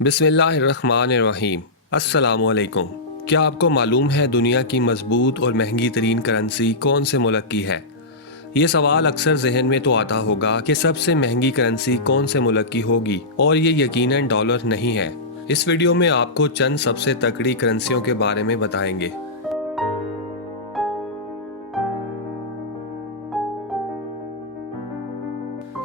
बिस्मिल्लाहिर्रहमानिर्रहीम। अस्सलामुअलैकुम। क्या आपको मालूम है दुनिया की मजबूत और महंगी तरीन करेंसी कौन से मुल्क की है? ये सवाल अक्सर जहन में तो आता होगा कि सबसे महंगी करेंसी कौन से मुल्क की होगी, और ये यकीनन डॉलर नहीं है। इस वीडियो में आपको चंद सबसे तगड़ी करेंसियों के बारे में बताएंगे।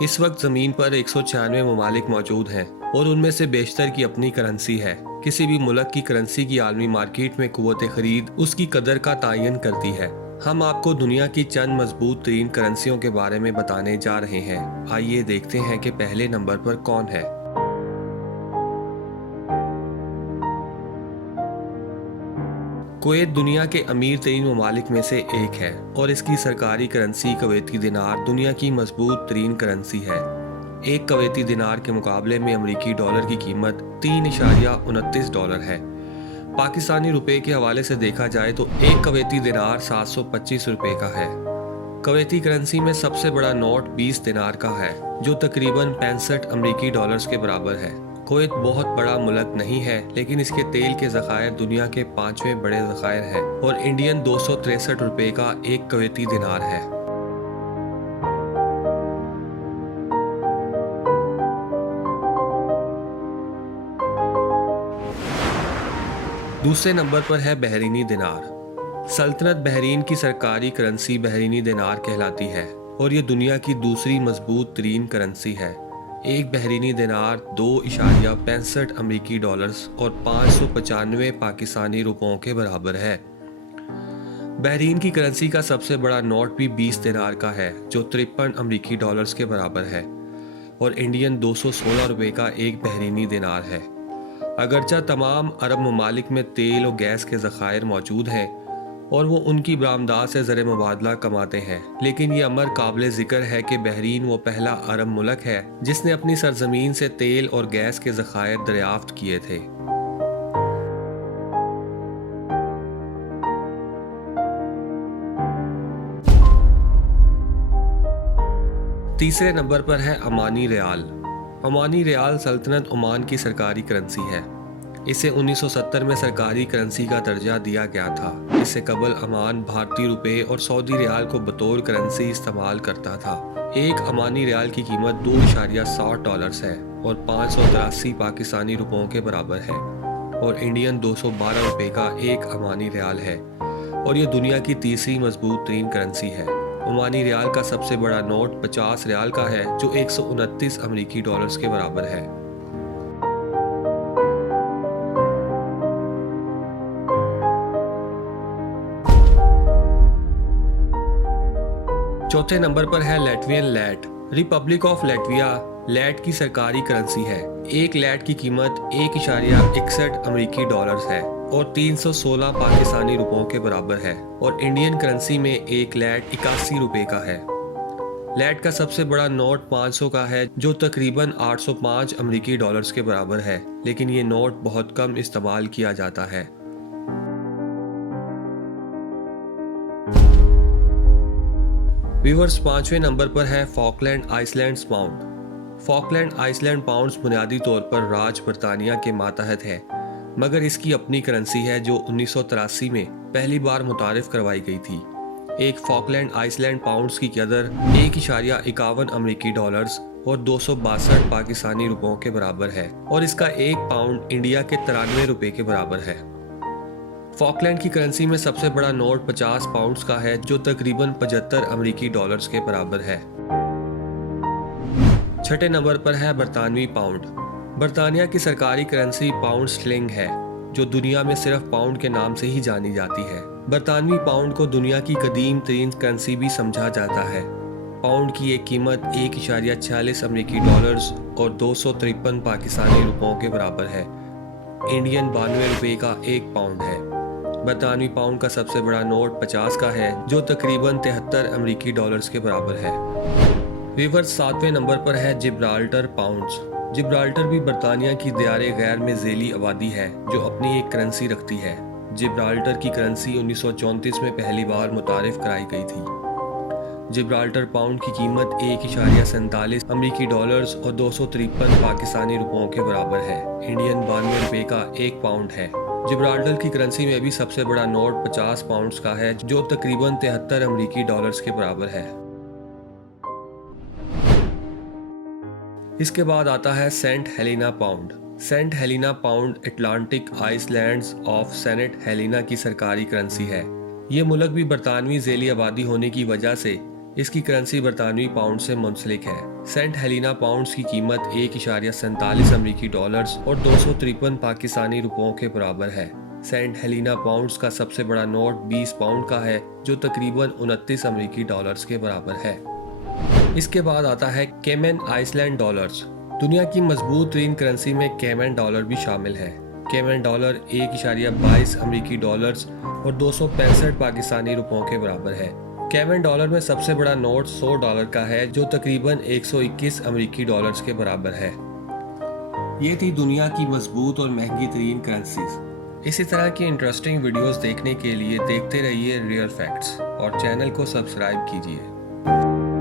इस वक्त ज़मीन पर 196 ममालिक मौजूद हैं और उनमें से बेशतर की अपनी करेंसी है। किसी भी मुल्क की करेंसी की आलमी मार्केट में कुव्वत खरीद उसकी कदर का तयन करती है। हम आपको दुनिया की चंद मजबूत तरीन करेंसियों के बारे में बताने जा रहे हैं। आइए देखते हैं कि पहले नंबर पर कौन है। कुवैत दुनिया के अमीर तरीन ममालिक में से एक है और इसकी सरकारी करेंसी कुवैती दिनार दुनिया की मजबूत तरीन करेंसी है। एक कुवैती दिनार के मुकाबले में अमरीकी डॉलर की कीमत $3.29 है। पाकिस्तानी रुपए के हवाले से देखा जाए तो एक कुवैती दिनार 725 रुपए का है। कुवैती करेंसी में सबसे बड़ा नोट 20 दिनार का है, जो तकरीबन 65 अमरीकी डॉलर्स के बराबर है। कुवैत बहुत बड़ा मुल्क नहीं है, लेकिन इसके तेल के ज़खायर दुनिया के 5वें बड़े ज़खायर हैं और इंडियन 263 रुपए का एक कुवैती दिनार है। दूसरे नंबर पर है बहरीनी दिनार। सल्तनत बहरीन की सरकारी करेंसी बहरीनी दिनार कहलाती है और ये दुनिया की दूसरी मजबूत तरीन करेंसी है। एक बहरीनी दिनार 2.65 अमरीकी डॉलर्स और 595 पाकिस्तानी रुपयों के बराबर है। बहरीन की करेंसी का सबसे बड़ा नोट भी 20 दिनार का है, जो 53 अमरीकी डॉलर्स के बराबर है और इंडियन 216 रुपए का एक बहरीनी दिनार है। अगरचा तमाम अरब ममालिक में तेल और गैस के ज़खायर मौजूद हैं और वो उनकी बरामदात से ज़र मुबादला कमाते हैं, लेकिन ये अमर काबिल ज़िक्र है कि बहरीन वो पहला अरब मुल्क है जिसने अपनी सरजमीन से तेल और गैस के ज़खायर दरियाफ्त किए थे। तीसरे नंबर पर है ओमानी रियाल। ओमानी रियाल सल्तनत ओमान की सरकारी करेंसी है। इसे 1970 में सरकारी करेंसी का दर्जा दिया गया था। इससे कबल ओमान भारतीय रुपए और सऊदी रियाल को बतौर करेंसी इस्तेमाल करता था। एक ओमानी रियाल की कीमत $2.60 है और 583 पाकिस्तानी रुपयों के बराबर है और इंडियन 212 रुपए का एक ओमानी रियाल है और यह दुनिया की तीसरी मजबूत तरीन करेंसी है। ओमानी रियाल का सबसे बड़ा नोट 50 रियाल का है, जो 129 अमरीकी डॉलर्स के बराबर है। चौथे नंबर पर है Latvian lat. Republic of Latvia lat की सरकारी करेंसी है। एक लैट की कीमत 1.61 अमरीकी डॉलर्स है और 316 पाकिस्तानी रुपयों के बराबर है और इंडियन करेंसी में एक लैट 81 रुपए का है। लैट का सबसे बड़ा नोट 500 का है, जो तकरीबन 805 अमरीकी डॉलर्स के बराबर है, लेकिन ये नोट बहुत कम इस्तेमाल किया जाता है। व्यूअर्स, 5वें नंबर पर है Falkland Islands pound. Falkland Island pounds बुनियादी तौर पर राज बरतानिया के मातहत है, मगर इसकी अपनी करेंसी है जो 1983 में पहली बार मुतारिफ करवाई गई थी। एक फॉकलैंड आइसलैंड पाउंड्स की कदर 1.51 अमरीकी डॉलर्स और 262 पाकिस्तानी रुपयों के बराबर है और इसका एक पाउंड इंडिया के 93 रुपए के बराबर है। फॉकलैंड की करेंसी में सबसे बड़ा नोट 50 पाउंड्स का है, जो तकरीबन 75 अमरीकी डॉलर्स के बराबर है। छठे नंबर पर है बरतानवी पाउंड। बरतानिया की सरकारी करेंसी पाउंड स्टर्लिंग है, जो दुनिया में सिर्फ पाउंड के नाम से ही जानी जाती है। बरतानवी पाउंड को दुनिया की कदीम तरीन करेंसी भी समझा जाता है। पाउंड की एक कीमत 1.46 अमरीकी डॉलर्स और 253 पाकिस्तानी रुपयों के बराबर है। इंडियन 92 रुपए का एक पाउंड है। बरतानवी पाउंड का सबसे बड़ा नोट 50 का है, जो तकरीबन 73 अमरीकी डॉलर्स के बराबर है। व्यूअर्स, 7वें नंबर पर है जिब्राल्टर पाउंड्स। जिब्राल्टर भी बरतानिया की दियारे गैर में झेली आबादी है, जो अपनी एक करेंसी रखती है। जिब्राल्टर की करेंसी 1934 में पहली बार मुतारिफ कराई गई थी। जिब्राल्टर पाउंड की कीमत 1.47 अमरीकी डॉलर्स और 253 पाकिस्तानी रुपयों के बराबर है। इंडियन 92 रुपये का 1 पाउंड है। जिब्राल्टर की करेंसी में भी सबसे बड़ा नोट 50 पाउंड्स का है, जो तकरीबन 73 अमरीकी डॉलर्स के बराबर है। इसके बाद आता है Saint Helena pound. Saint Helena pound Atlantic islands of Saint Helena की सरकारी करेंसी है। ये मुल्क भी बरतानवी झेली आबादी होने की वजह से इसकी करेंसी बरतानवी पाउंड से मुंसलिक है। सेंट हेलेना पाउंड्स की कीमत 1.47 अमरीकी डॉलर्स और 253 पाकिस्तानी रुपयों के बराबर है। सेंट हेलेना पाउंड्स का सबसे बड़ा नोट 20 पाउंड का है, जो तकरीबन 29 अमरीकी डॉलर्स के बराबर है। इसके बाद आता है केमन आइसलैंड डॉलर्स। दुनिया की मजबूत तरीन करेंसी में केमन डॉलर भी शामिल है। केमन डॉलर 1.22 अमरीकी डॉलर्स और 265 पाकिस्तानी रुपयों के बराबर है। केमन डॉलर में सबसे बड़ा नोट 100 डॉलर का है, जो तकरीबन 121 अमरीकी डॉलर्स के बराबर है। ये थी दुनिया की मजबूत और महंगी तरीन करेंसीज। इसी तरह की इंटरेस्टिंग वीडियोस देखने के लिए देखते रहिए रियल फैक्ट्स और चैनल को सब्सक्राइब कीजिए।